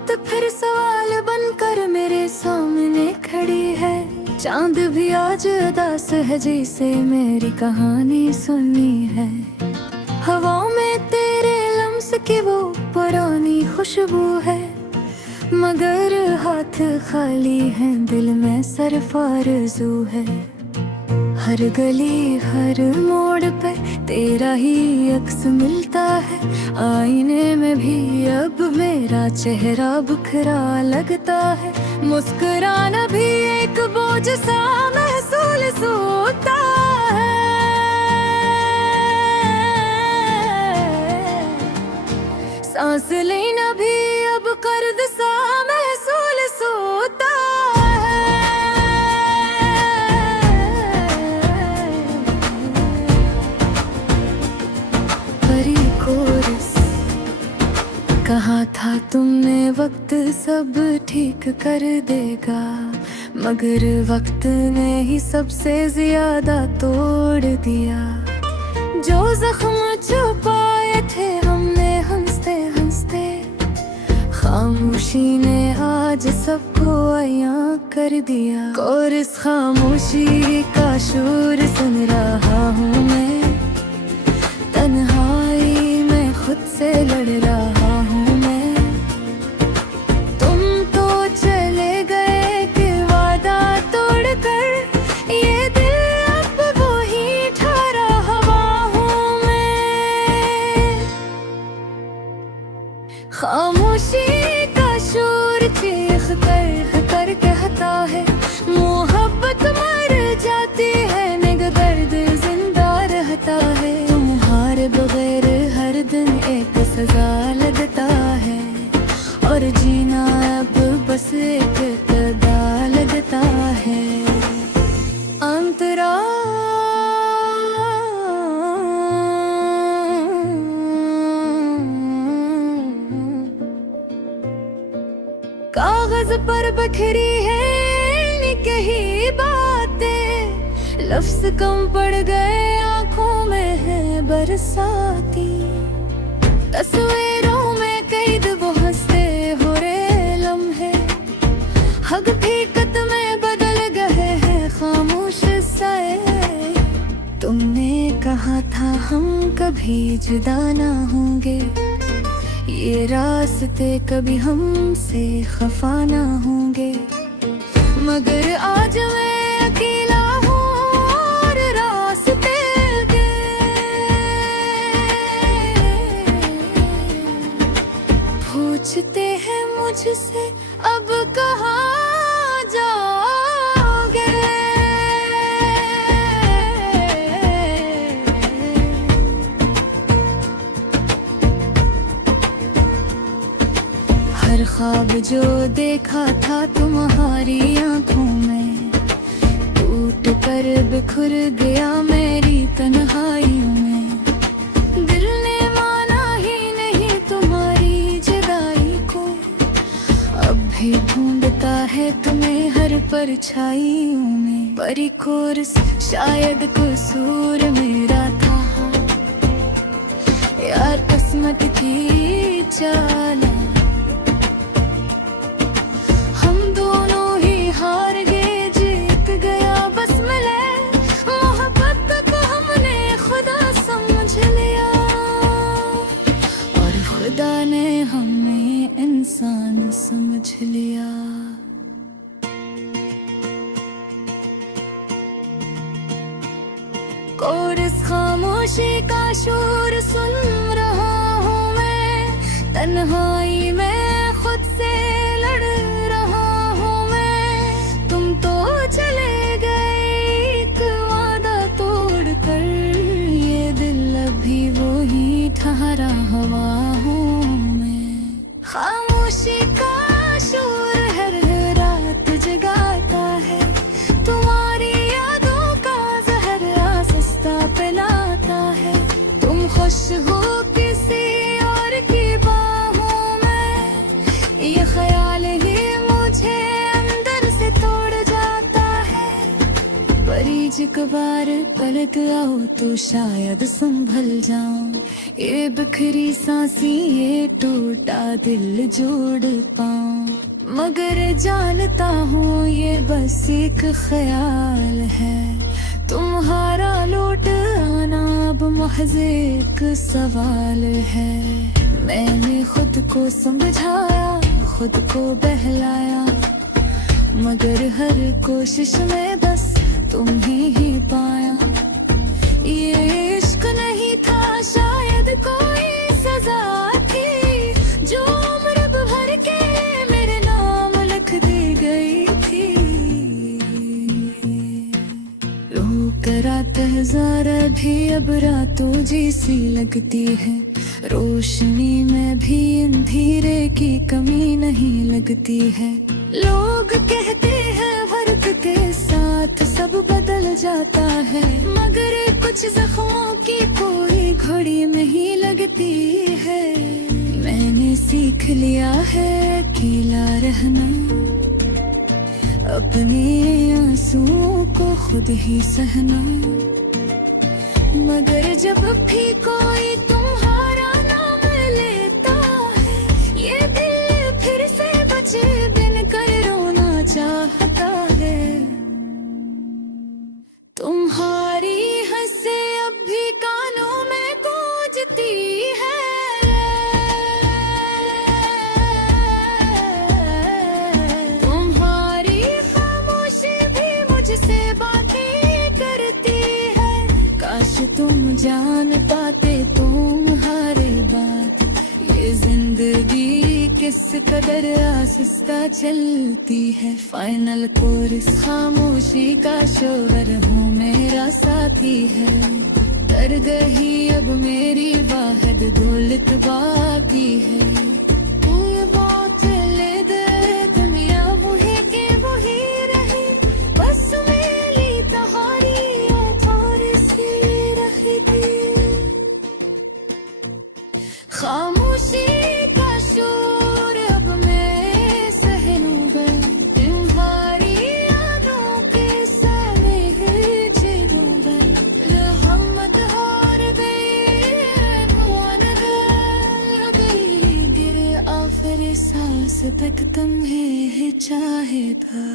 रात फिर सवाल बनकर मेरे सामने खड़ी है। चांद भी आज उदास है जैसे मेरी कहानी सुनी है। हवा में तेरे लम्स की वो पुरानी खुशबू है, मगर हाथ खाली है, दिल में सिर्फ आरज़ू है। हर गली हर मोड़ पे तेरा ही अक्स मिलता है। आईने में भी अब मेरा चेहरा बुखरा लगता है। मुस्कुराना भी एक बोझ सा महसूस होता है। सांस लेना भी अब कर्द सा महसूस होता कहा था तुमने वक्त सब ठीक कर देगा, मगर वक्त ने ही सबसे ज्यादा तोड़ दिया। जो जख्म छुपाए थे हमने हंसते हंसते, खामोशी ने आज सबको अयां कर दिया। और इस खामोशी का शोर सुन रहा हूँ मैं, तन्हाई में खुद से लड़ रहा हूँ मैं। तुम तो चले गए कि वादा तोड़कर, ये दिल अब वही ठहरा हवा हूँ मैं। खामोशी का शोर चीख कर कहता है, मोहब्बत मर जाती है, निग दर्द जिंदा रहता है। तुम्हारे बगैर हर दिन एक सजा लगता है, और जीना अब बस एक कदा लगता है। अंतरा कागज पर बखरी है कही बातें, लफ्ज कम पड़ गए आंखों में है बरसाती। तस्वीरों में कैद वो हंसते हो रे लम्हे, हक फीकत में बदल गए हैं खामोश साए। तुमने कहा था हम कभी जुदा ना होंगे, ये रास्ते कभी हमसे खफा ना होंगे, मगर आज मैं अकेला हूँ और रास्ते के। पूछते हैं मुझसे अब कहाँ जाओगे, हर ख्वाब जो देखा था तुम्हारी आंखों में, टूट कर बिखर गया मेरी तन्हाई में। दिल ने माना ही नहीं तुम्हारी जुदाई को, अब भी ढूंढता है तुम्हें हर परछाइयों में। परी कोर्स शायद कसूर मेरा था, यार किस्मत की चाल। हम दोनों ही हार गए, जीत गया बस मिले, मोहब्बत को हमने खुदा समझ लिया, और खुदा ने हमें इंसान समझ लिया। और इस खामोशी का शोर सुन रहा हूँ मैं, तन्हाई में खुद से लड़ रहा हूँ मैं। तुम तो चले गए एक वादा तोड़कर, ये दिल अभी वो ही ठहरा हवा हूँ मैं। खामोशी का शोर हर रात जगाता है, तुम्हारी यादों का जहर आसस्ता पिलाता है। तुम खुश हो किसी और की बाहों में, ये ख्याल ही मुझे अंदर से तोड़ जाता है। परीज एक बार पलट आओ तो शायद संभल जाऊं। ये बिखरी सांसी ये टूटा दिल जोड़ पाऊं। मगर जानता हूँ ये बस एक ख्याल है। तुम्हारा लौट आना अब महज एक सवाल है। मैंने खुद को समझाया, खुद को बहलाया, मगर हर कोशिश में बस तुम ही पाया। ये इश्क नहीं था शायद कोई सजा थी, जो उम्र भर के मेरे नाम लिख दी गई थी। रोकर आता है ज़रा भी अब रातों जैसी लगती है। रोशनी में भी अंधेरे की कमी नहीं लगती है। लोग कहते हैं वक्त के साथ सब बदल जाता है, मगर कुछ जख्मों की कोई घड़ी में ही लगती है। मैंने सीख लिया है अकेला रहना, अपने आंसुओं को खुद ही सहना। मगर जब भी कोई तुम्हारा नाम लेता है, ये दिल फिर से बचे बिन कर रोना चाहता है। तुम्हारी हंसे अब भी कानों में गूंजती है। तुम्हारी खामोशी भी मुझसे बातें करती है। काश तुम जान पाते तुम्हारे बात, ये जिंदगी किस कदर आहिस्ता चलती है। फाइनल कोर्स खामोशी का शोर हूँ मेरा साथी है। दर्द ही अब मेरी वाहिद दौलत बाकी है। ये बात ले दे दुनिया वही के वही रही, बस मेरी तुम्हारी थोड़ी सी रही थी। खामोशी का शोर अब मैं सह लूँगा, तुम्हारी यादों के सारे झेलूँगा। रहमत हार गई कौन है, अगर गिरे आखिरी सांस तक तुम्हें चाहे था।